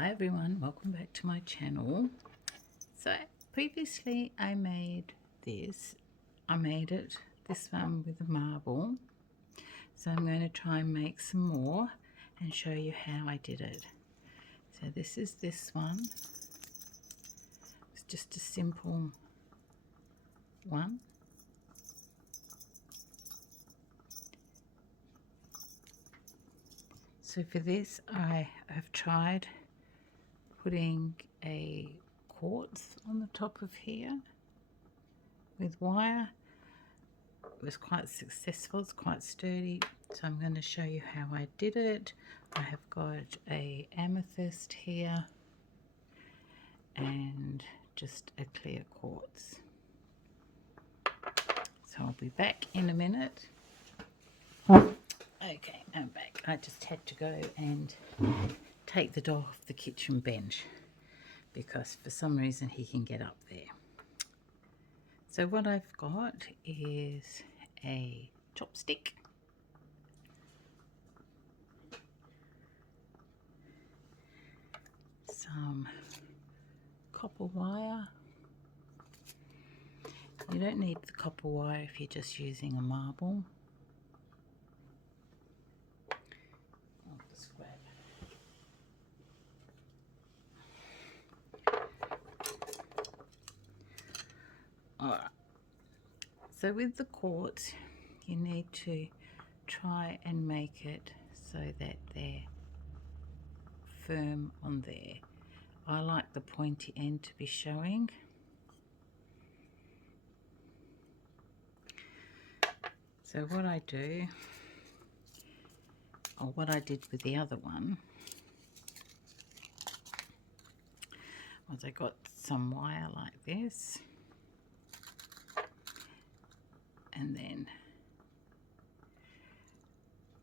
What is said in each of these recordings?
Hi everyone, welcome back to my channel. So previously I made this. This one with a marble. So I'm going to try and make some more and show you how I did it. So this is this one. It's just a simple one. So for this I have tried putting a quartz on the top of here with wire. It was quite successful, it's quite sturdy, so I'm going to show you how I did it. I have got a amethyst here and just a clear quartz. So I'll be back in a minute. Okay, I'm back. I just had to go and take the dog off the kitchen bench because for some reason he can get up there. So what I've got is a chopstick, some copper wire. You don't need the copper wire if you're just using a marble. I'll just grab it. Alright, so with the quartz you need to try and make it so that they're firm on there. I like the pointy end to be showing. So what I do, or what I did with the other one, was I got some wire like this and then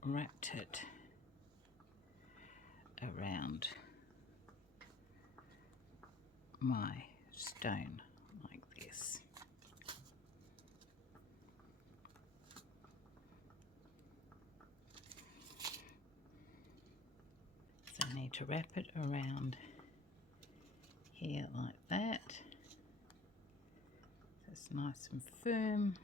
wrapped it around my stone like this. So I need to wrap it around here like that, so it's nice and firm.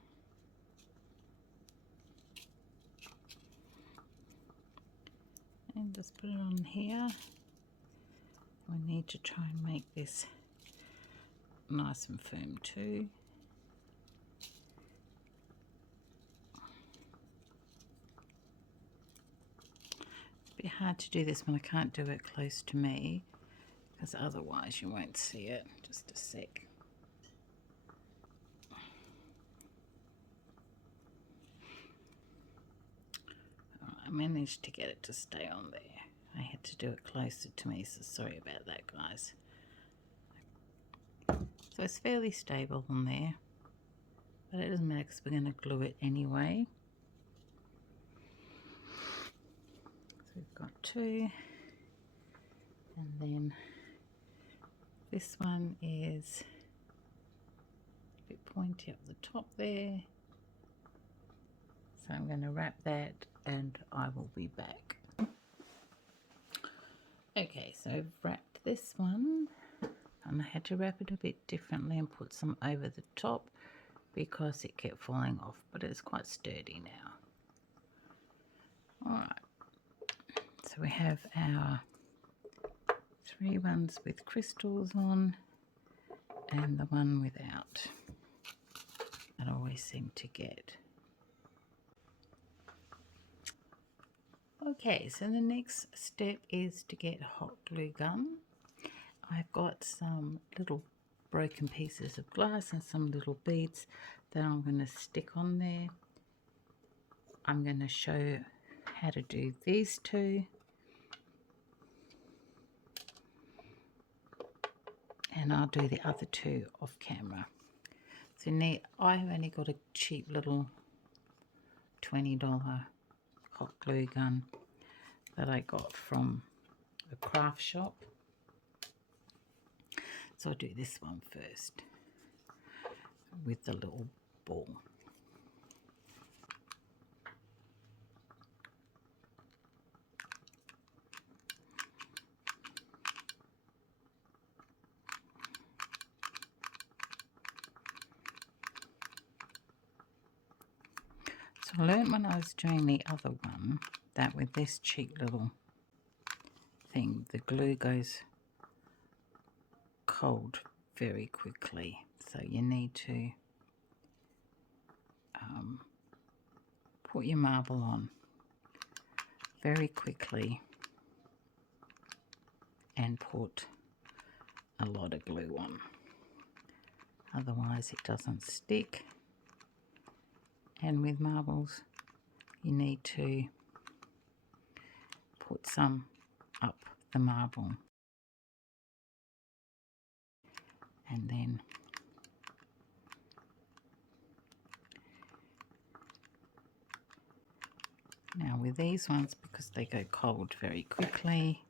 And just put it on here. We need to try and make this nice and firm too. It's a bit hard to do this when I can't do it close to me, because otherwise you won't see it. Just a sec. I managed to get it to stay on there. I had to do it closer to me, so sorry about that, guys. So it's fairly stable on there, but it doesn't matter because we're going to glue it anyway. So we've got two, and then this one is a bit pointy up the top there. So I'm going to wrap that and I will be back. Okay, so I've wrapped this one and I had to wrap it a bit differently and put some over the top because it kept falling off, but it's quite sturdy now. Alright, so we have our 3 ones with crystals on and the one without. I always seem to get. Okay, so the next step is to get a hot glue gun. I've got some little broken pieces of glass and some little beads that I'm going to stick on there. I'm going to show how to do these two. And I'll do the other two off camera. So I've only got a cheap little $20 hot glue gun that I got from a craft shop. So I'll do this one first with the little ball. So I learned when I was doing the other one that with this cheap little thing, the glue goes cold very quickly. So you need to put your marble on very quickly and put a lot of glue on. Otherwise it doesn't stick. And with marbles you need to put some up the marble and then now with these ones, because they go cold very quickly,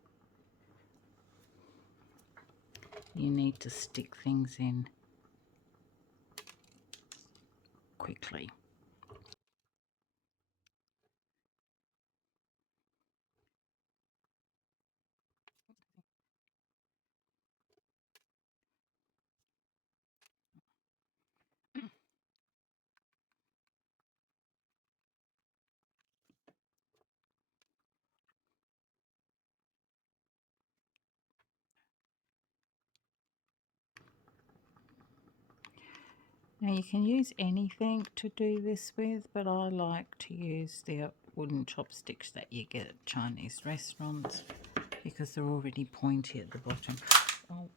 you need to stick things in quickly. Now you can use anything to do this with, but I like to use the wooden chopsticks that you get at Chinese restaurants because they're already pointy at the bottom. Oh,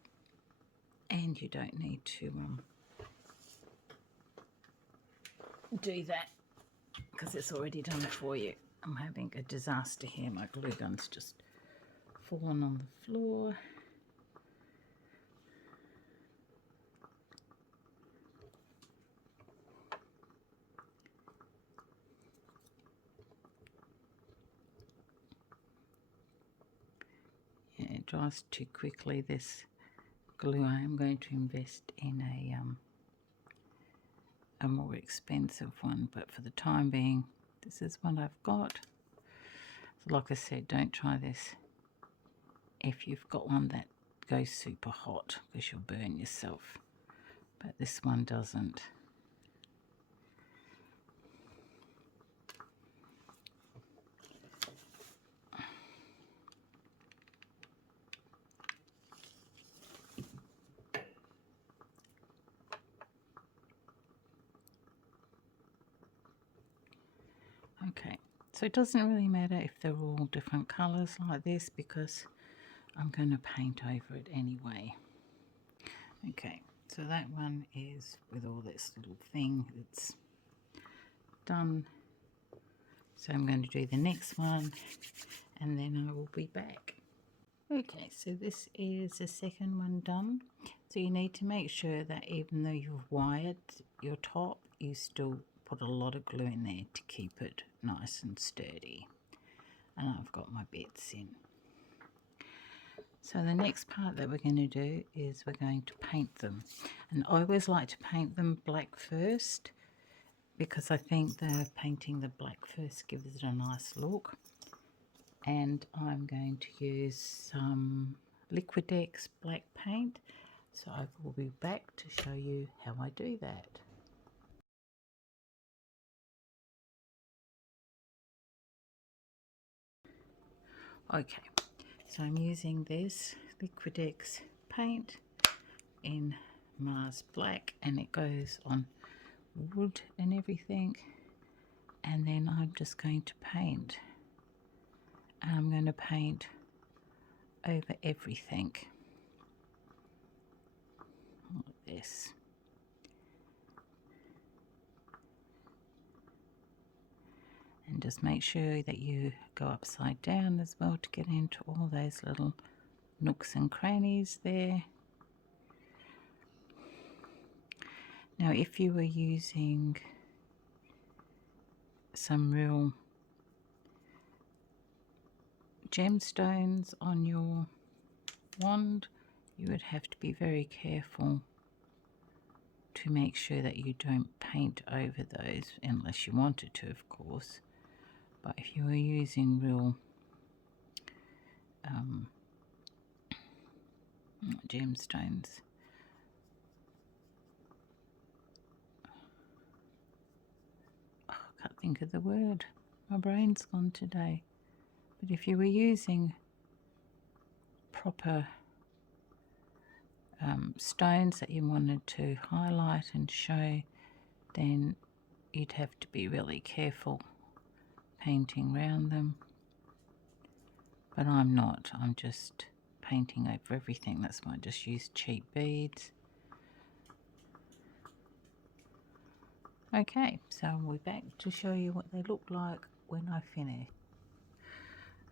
and you don't need to do that because it's already done for you. I'm having a disaster here. My glue gun's just fallen on the floor. Yeah, it dries too quickly, this glue. I am going to invest in a more expensive one, but for the time being this is what I've got. So like I said, don't try this if you've got one that goes super hot because you'll burn yourself, but this one doesn't. Okay, so it doesn't really matter if they're all different colours like this because I'm going to paint over it anyway. Okay, so that one is with all this little thing, it's done. So I'm going to do the next one and then I will be back. Okay, so this is the second one done. So you need to make sure that even though you've wired your top, you still put a lot of glue in there to keep it nice and sturdy. And I've got my bits in. So the next part that we're going to do is we're going to paint them. And I always like to paint them black first because I think the painting the black first gives it a nice look. And I'm going to use some Liquidex black paint. So I will be back to show you how I do that. Okay, so I'm using this Liquidex paint in Mars Black and it goes on wood and everything, and then I'm just going to paint, and I'm going to paint over everything like this. And just make sure that you go upside down as well to get into all those little nooks and crannies there. Now if you were using some real gemstones on your wand, you would have to be very careful to make sure that you don't paint over those, unless you wanted to, of course. But if you were using real gemstones, oh, cut think of the word. My brain's gone today. But if you were using proper stones that you wanted to highlight and show, then you'd have to be really careful painting around them. But I'm not. I'm just painting over everything. That's why I just use cheap beads. Okay, so we're back to show you what they look like when I finish.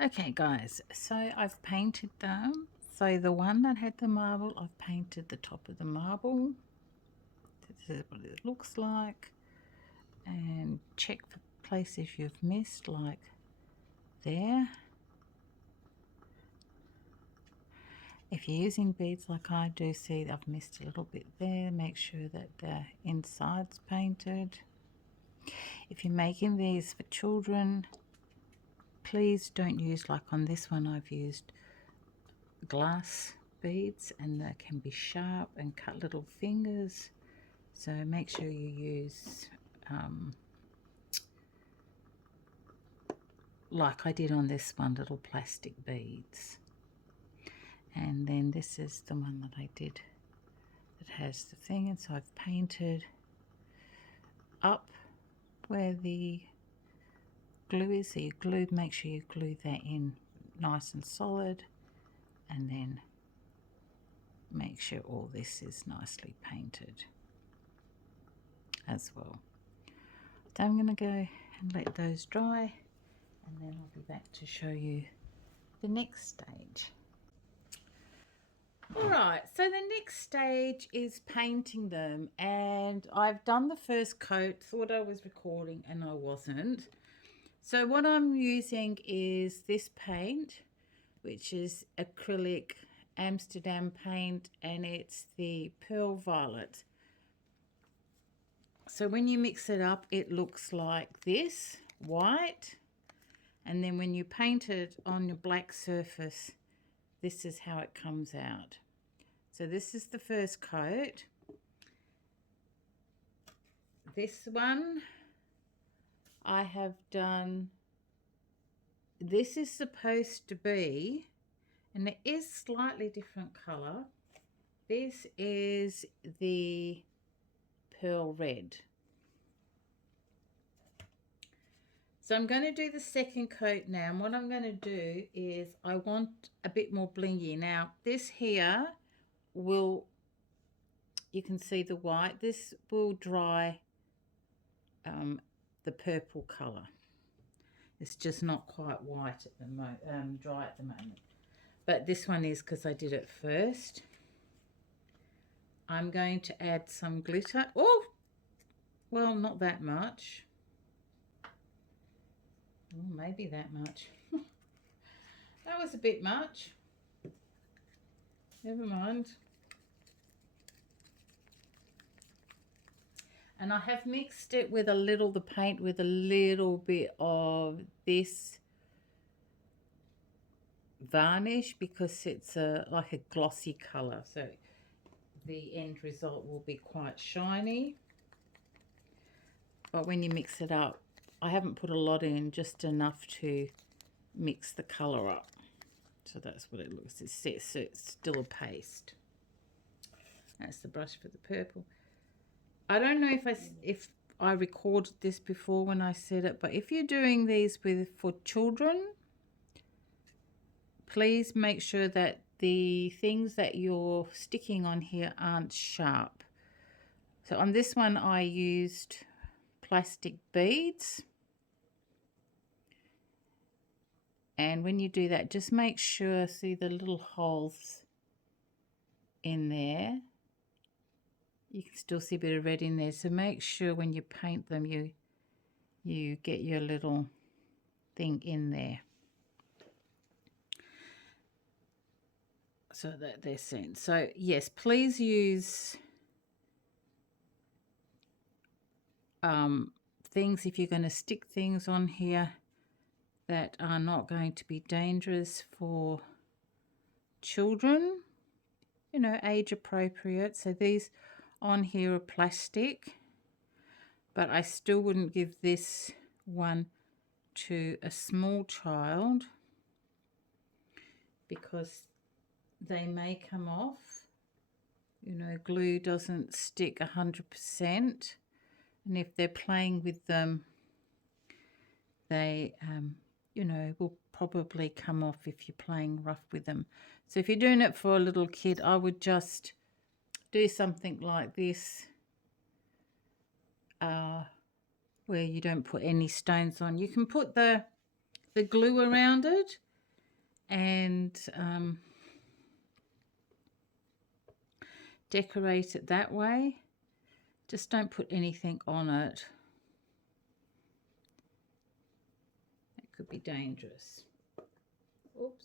Okay guys, so I've painted them. So the one that had the marble, I've painted the top of the marble. This is what it looks like. And check for places you've missed, like there. If you're using beads like I do, see I've missed a little bit there. Make sure that the inside's painted. If you're making these for children, please don't use, like on this one I've used glass beads, and they can be sharp and cut little fingers. So make sure you use like I did on this one, little plastic beads. And then this is the one that I did that has the thing, and so I've painted up where the glue is. So you glue, make sure you glue that in nice and solid, and then make sure all this is nicely painted as well. So I'm going to go and let those dry, and then I'll be back to show you the next stage. Alright, so the next stage is painting them, and I've done the first coat, thought I was recording and I wasn't. So what I'm using is this paint, which is acrylic Amsterdam paint, and it's the pearl violet. So when you mix it up, it looks like this, white, and then when you paint it on your black surface, this is how it comes out. So this is the first coat. This one I have done, this is supposed to be, and it is slightly different colour. This is the pearl red. So I'm going to do the second coat now, and what I'm going to do is I want a bit more blingy. Now this here will, you can see the white, this will dry the purple colour. It's just not quite white at the moment, dry at the moment. But this one is, because I did it first. I'm going to add some glitter. Oh, well, not that much. Oh, maybe that much. That was a bit much. Never mind. And I have mixed it with the paint with a little bit of this varnish, because it's like a glossy colour, so the end result will be quite shiny. But when you mix it up, I haven't put a lot in, just enough to mix the colour up. So that's what it looks. It's still a paste. That's the brush for the purple. I don't know if I recorded this before when I said it, but if you're doing these for children, please make sure that the things that you're sticking on here aren't sharp. So on this one I used plastic beads, and when you do that, just make sure, see the little holes in there, you can still see a bit of red in there, so make sure when you paint them you get your little thing in there so that they're seen. So yes, please use things, if you're going to stick things on here, that are not going to be dangerous for children, you know, age appropriate. So these on here are plastic, but I still wouldn't give this one to a small child because they may come off. You know, glue doesn't stick 100%, and if they're playing with them, they, you know, will probably come off if you're playing rough with them. So if you're doing it for a little kid, I would just do something like this, where you don't put any stones on. You can put the glue around it and decorate it that way. Just don't put anything on it. It could be dangerous. Oops.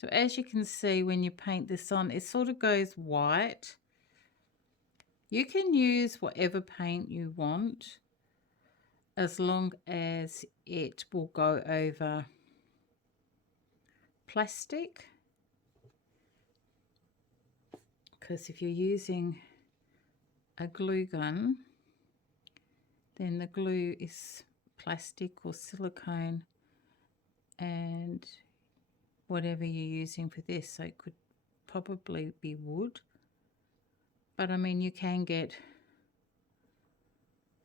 So as you can see, when you paint this on, it sort of goes white. You can use whatever paint you want as long as it will go over plastic, because if you're using a glue gun, then the glue is plastic or silicone and whatever you're using for this. So it could probably be wood, but I mean, you can get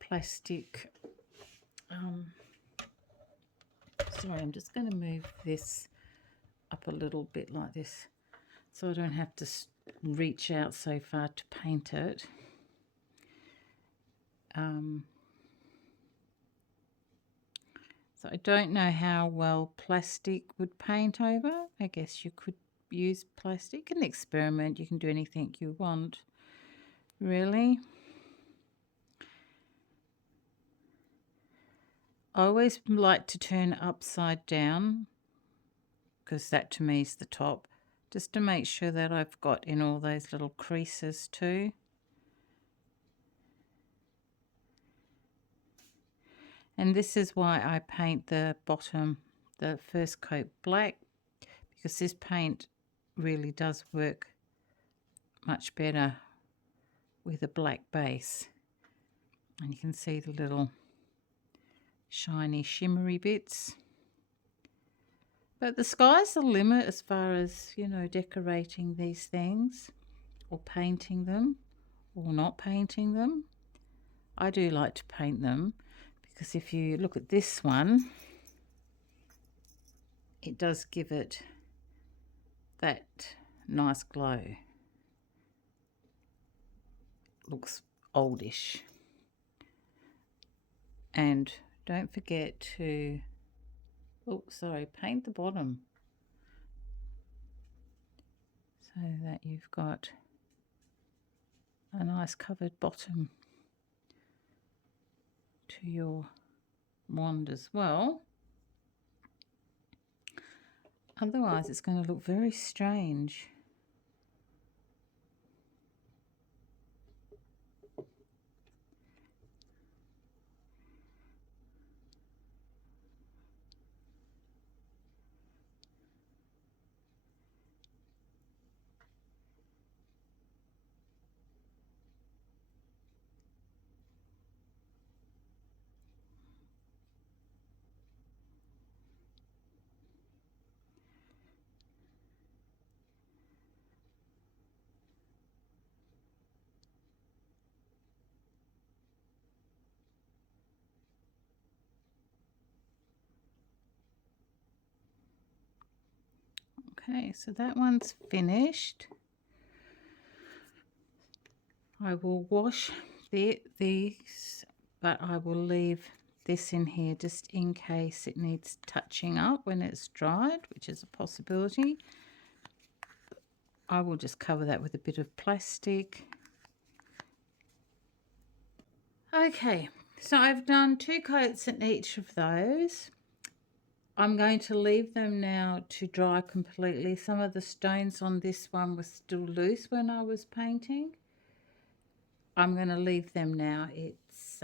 plastic. Sorry, I'm just going to move this up a little bit like this so I don't have to reach out so far to paint it. So I don't know how well plastic would paint over. I guess you could use plastic. You can experiment. You can do anything you want, really. I always like to turn it upside down because that to me is the top, just to make sure that I've got in all those little creases too. And this is why I paint the bottom, the first coat black, because this paint really does work much better with a black base. And you can see the little shiny shimmery bits. But the sky's the limit as far as, you know, decorating these things or painting them or not painting them. I do like to paint them because if you look at this one, it does give it that nice glow. Looks oldish. And don't forget to, oh sorry, paint the bottom so that you've got a nice covered bottom to your wand as well. Otherwise it's going to look very strange. Okay, so that one's finished. I will wash these, but I will leave this in here just in case it needs touching up when it's dried, which is a possibility. I will just cover that with a bit of plastic. Okay, so I've done 2 coats in each of those. I'm going to leave them now to dry completely. Some of the stones on this one were still loose when I was painting. I'm going to leave them now. It's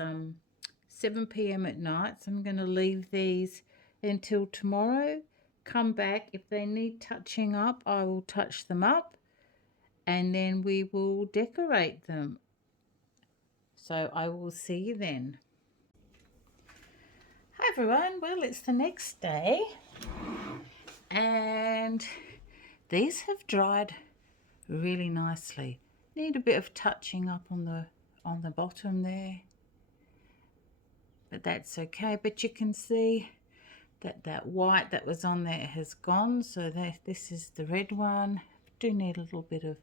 7 p.m. at night, so I'm going to leave these until tomorrow. Come back. If they need touching up, I will touch them up. and then we will decorate them. So I will see you then. Hi everyone, well, it's the next day and these have dried really nicely. Need a bit of touching up on the bottom there, but that's okay. But you can see that white that was on there has gone, so this is the red one. Do need a little bit of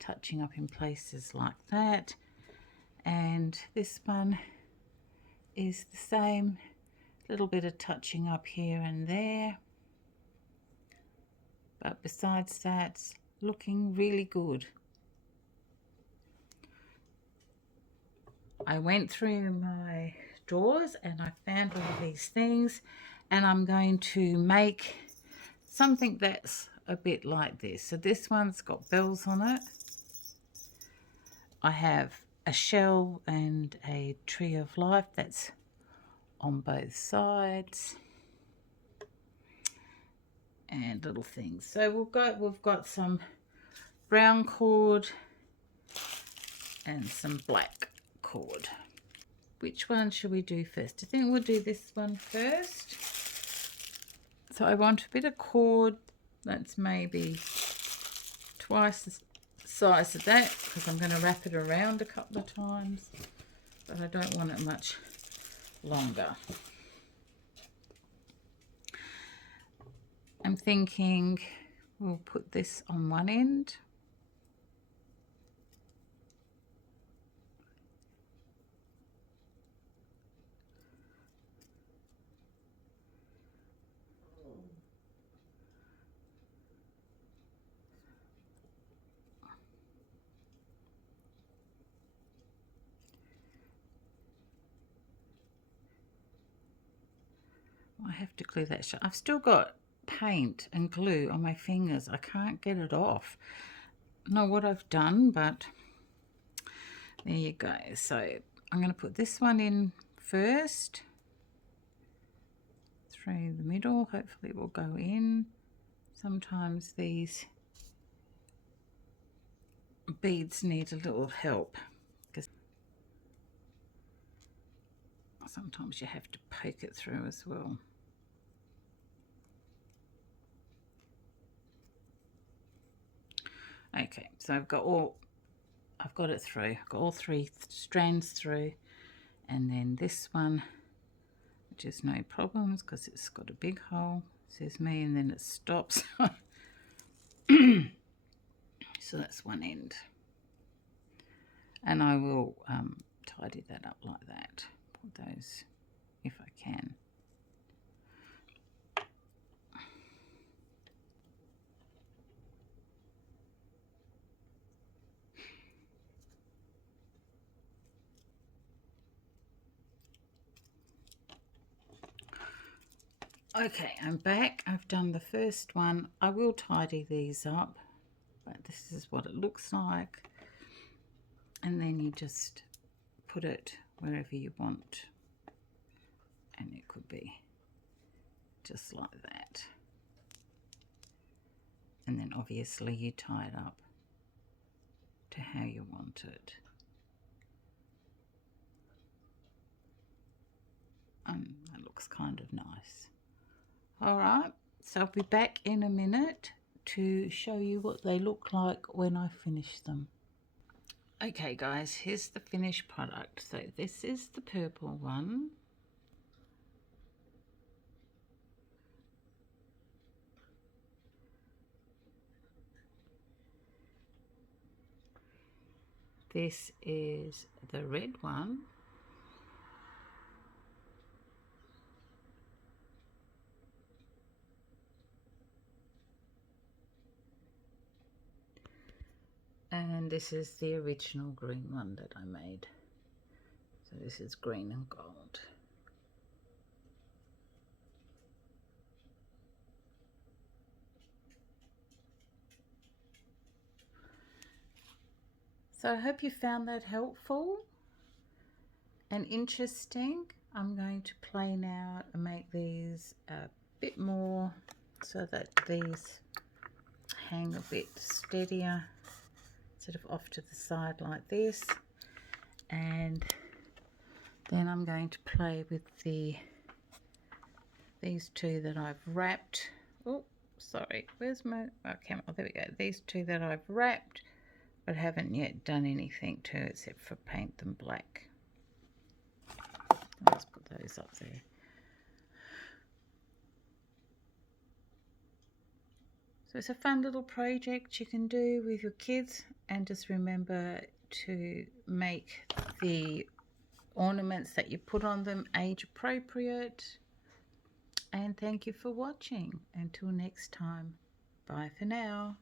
touching up in places like that, and this one is the same, little bit of touching up here and there, but besides that, it's looking really good. I went through my drawers and I found all of these things, and I'm going to make something that's a bit like this. So this one's got bells on it. I have a shell and a tree of life that's on both sides, and little things. So we've got some brown cord and some black cord. Which one should we do first? I think we'll do this one first. So I want a bit of cord that's maybe twice the size of that, because I'm going to wrap it around a couple of times, but I don't want it much longer. I'm thinking we'll put this on one end. I have to glue that shut. I've still got paint and glue on my fingers. I can't get it off. I don't know what I've done, but there you go. So I'm going to put this one in first through the middle. Hopefully it will go in. Sometimes these beads need a little help, because sometimes you have to poke it through as well. Okay, so I've got it through. I've got all three strands through, and then this one, which is no problems because it's got a big hole, says me, and then it stops. So that's one end, and I will tidy that up like that. Put those if I can. Okay, I'm back. I've done the first one. I will tidy these up, but this is what it looks like. And then you just put it wherever you want, and it could be just like that. And then obviously you tie it up to how you want it. That looks kind of nice. Alright, so I'll be back in a minute to show you what they look like when I finish them. Okay guys, here's the finished product. So this is the purple one. This is the red one. And this is the original green one that I made. So this is green and gold. So I hope you found that helpful and interesting. I'm going to play now and make these a bit more so that these hang a bit steadier sort of off to the side like this, and then I'm going to play with these two that I've wrapped. Oh, sorry, where's my camera? Oh, there we go. These two that I've wrapped but haven't yet done anything to except for paint them black. Let's put those up there. So it's a fun little project you can do with your kids, and just remember to make the ornaments that you put on them age appropriate. And thank you for watching. Until next time, bye for now.